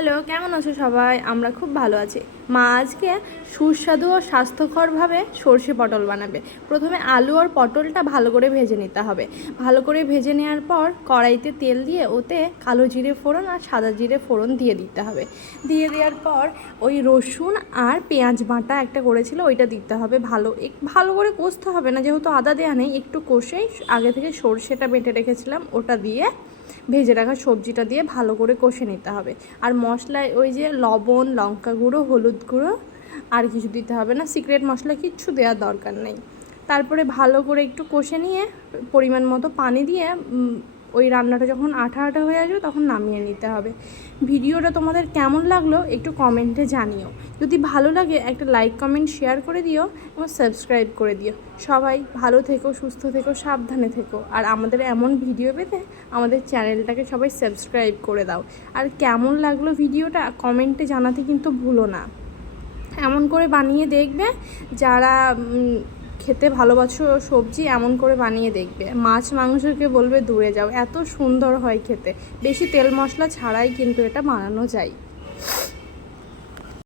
Hello, কেমন আছো সবাই? আমরা খুব ভালো আছি। মা আজকে সুস্বাদু ও স্বাস্থ্যকরভাবে সর্ষে পটল বানাবে। প্রথমে আলু আর পটলটা ভালো করে ভেজে নিতে হবে। ভালো করে ভেজে নেওয়ার পর কড়াইতে তেল দিয়ে ওতে কালো জিরে ফোড়ন আর সাদা জিরে ফোড়ন দিয়ে দিতে হবে। দিয়ে দেওয়ার পর ওই রসুন আর পেঁয়াজ বাটা একটা করেছিল ওইটা দিতে হবে। ভালো করে কষতে হবে না, যেহেতু আদা দেওয়া নেই। একটু কষেই আগে থেকে সর্ষেটা বেটে রেখেছিলাম ওটা দিয়ে ভেজে রাখা সবজিটা দিয়ে ভালো করে কষে নিতে হবে। আর মশলায় ওই যে লবণ, লঙ্কা গুঁড়ো, হলুদ গুঁড়ো আর কিছু দিতে হবে না, সিক্রেট মশলা কিচ্ছু দেওয়ার দরকার নেই। তারপরে ভালো করে একটু কষে নিয়ে পরিমাণ মতো পানি দিয়ে ওই রান্নাটা যখন আঠা আঠা হয়ে আসবে তখন নামিয়ে নিতে হবে। ভিডিওটা তোমাদের কেমন লাগলো একটু কমেন্টে জানিও। যদি ভালো লাগে একটা লাইক, কমেন্ট, শেয়ার করে দিও এবং সাবস্ক্রাইব করে দিও। সবাই ভালো থেকো, সুস্থ থেকো, সাবধানে থেকো। আর আমাদের এমন ভিডিও পেতে আমাদের চ্যানেলটাকে সবাই সাবস্ক্রাইব করে দাও। আর কেমন লাগলো ভিডিওটা কমেন্টে জানাতে কিন্তু ভুলো না। এমন করে বানিয়ে দেখবে, যারা খেতে ভালোবাসো সবজি, এমন করে বানিয়ে দেখবে। মাছ মাংসকে বলবে দূরে যাও, এত সুন্দর হয় খেতে। বেশি তেল মশলা ছাড়াই কিন্তু এটা বানানো যায়।